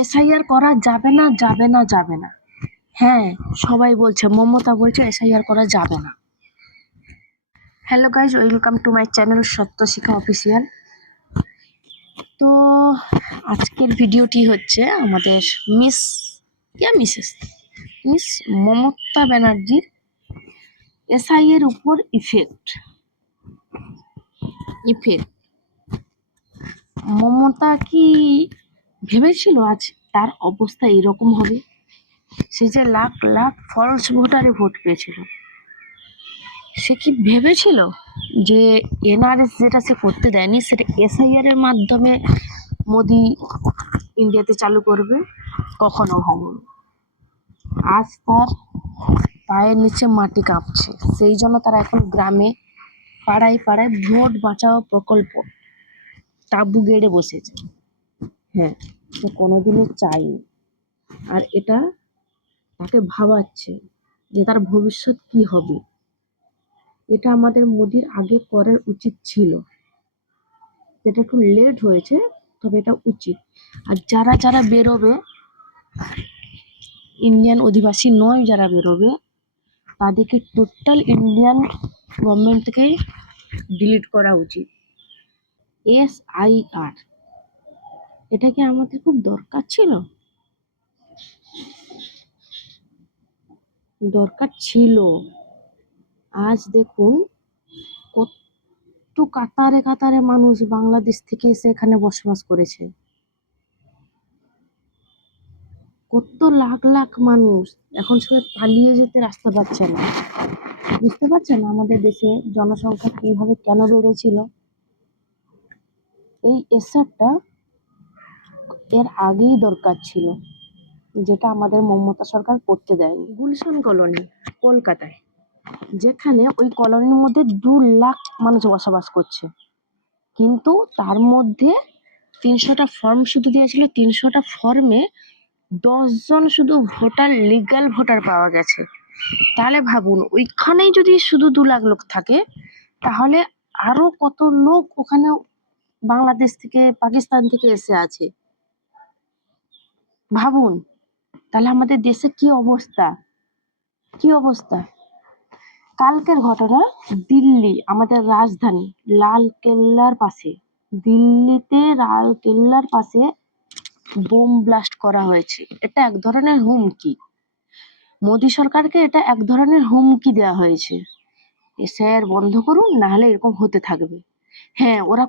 SIR করা যাবে না, যাবে না, যাবে না। হ্যাঁ, সবাই বলছে, মমতা বলছে এসআইআর করা যাবে না। Hello guys, welcome to my channel Satyashikha official. তো আজকের ভিডিওটি হচ্ছে আমাদের মিস মমতা ব্যানার্জির এসআইআর উপর ইফেক্ট। মমতা কি ভেবেছিল আজ তার অবস্থা এরকম হবে? সে যে লাখ লাখ ফলস ভোটারে ভোট পেয়েছিল, সে কি ভেবেছিল যে এনআরএস যেটা সে করতে দেয়নি সেটা এসআইআর এর মাধ্যমে মোদি ইন্ডিয়াতে চালু করবে? কখনো ভাবেনি। আজ তার পায়ের নিচে মাটি কাঁপছে, সেই জন্য তারা এখন গ্রামে পাড়ায় পাড়ায় ভোট বাঁচাও প্রকল্প তাবু গেড়ে বসেছে। হ্যাঁ, সে কোনোদিনও চায়নি, আর এটা তাকে ভাবাচ্ছে যে তার ভবিষ্যৎ কি হবে। এটা আমাদের মোদির আগে করার উচিত ছিল, এটা একটু লেট হয়েছে, তবে এটা উচিত। আর যারা যারা বেরোবে, ইন্ডিয়ান অধিবাসী নয় যারা বেরোবে, তাদেরকে টোটাল ইন্ডিয়ান গভর্নমেন্ট থেকে ডিলিট করা উচিত। এসআইআর এটা কি আমাদের খুব দরকার ছিল? দরকার ছিল। আজ দেখুন কত কাতারে কাতারে মানুষ বাংলাদেশ থেকে এসে এখানে বসবাস করেছে, কত লাখ লাখ মানুষ এখন সবাই পালিয়ে যেতে রাস্তা পাচ্ছে না। বুঝতে পারছেন আমাদের দেশে জনসংখ্যা কিভাবে কেন বেড়েছিল? এই এসআরটা এর আগেই দরকার ছিল, যেটা আমাদের মমতা সরকার করতে দেয়নি। গুলশান কলোনি কলকাতায়, যেখানে ওই কলোনির মধ্যে 2 লাখ মানুষ বসবাস করছে, কিন্তু তার মধ্যে 300টা ফর্ম শুধু দেওয়া ছিল। 300টা ফর্মে 10 জন শুধু ভোটার, লিগ্যাল ভোটার পাওয়া গেছে। তাহলে ভাবুন, ওইখানেই যদি শুধু 2 লাখ লোক থাকে, তাহলে আরো কত লোক ওখানে বাংলাদেশ থেকে, পাকিস্তান থেকে এসে আছে। ভাবুন তাহলে আমাদের দেশে কি অবস্থা। কালকের ঘটনা, দিল্লি আমাদের রাজধানী, লাল কেল্লার পাশে, দিল্লিতে লাল কেল্লার পাশে বোম ব্লাস্ট করা হয়েছে। এটা এক ধরনের হুমকি, মোদী সরকারকে এটা এক ধরনের হুমকি দেওয়া হয়েছে, এসআইআর বন্ধ করুন, না হলে এরকম হতে থাকবে। হ্যাঁ, ওরা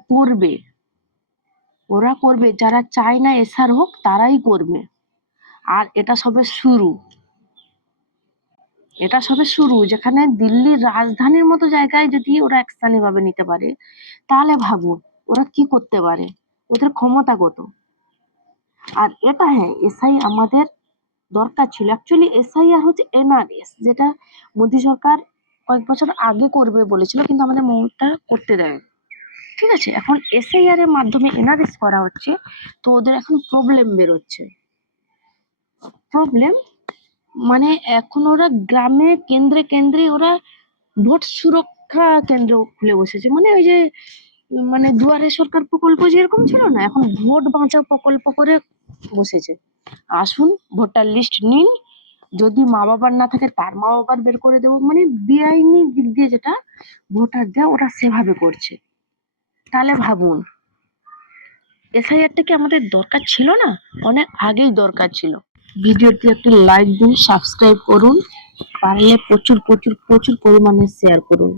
করবে, যারা চায় না এসআর হোক তারাই করবে। আর এটা সবে শুরু, যেখানে দিল্লির রাজধানীর মতো জায়গায় যদি ওরা অ্যাকশন এভাবে নিতে পারে, তাহলে ভাবুন ওরা কি করতে পারে, ওদের ক্ষমতা কত। আর এটা, হ্যাঁ, এসআই আমাদের দরকার ছিল। অ্যাকচুয়ালি এসআইআর হচ্ছে এনআরএস, যেটা মোদী সরকার কয়েক বছর আগে করবে বলেছিল, কিন্তু আমাদের মমতা করতে দেয়। ঠিক আছে, এখন এসআইআর এর মাধ্যমে এনআরএস করা হচ্ছে, তো ওদের এখন প্রবলেম বেরোচ্ছে। মানে এখন ওরা গ্রামে কেন্দ্রে কেন্দ্রে ওরা ভোট সুরক্ষা কেন্দ্র খুলে বসেছে। মানে ওই যে দুয়ারে সরকার প্রকল্প যেরকম ছিল না, এখন ভোট বাঁচাও প্রকল্প করে বসেছে। আসুন, ভোটার লিস্ট নিন, যদি মা বাবার না থাকে তার মা বাবার বের করে দেবো। মানে বেআইনি দিক দিয়ে যেটা ভোটার দেয় ওরা সেভাবে করছে। তাহলে ভাবুন, এসআইআরটা কি আমাদের দরকার ছিল না? অনেক আগেই দরকার ছিল। ভিডিওটি একটি লাইক দিন, সাবস্ক্রাইব করুন, পারলে প্রচুর প্রচুর প্রচুর পরিমাণে শেয়ার করুন।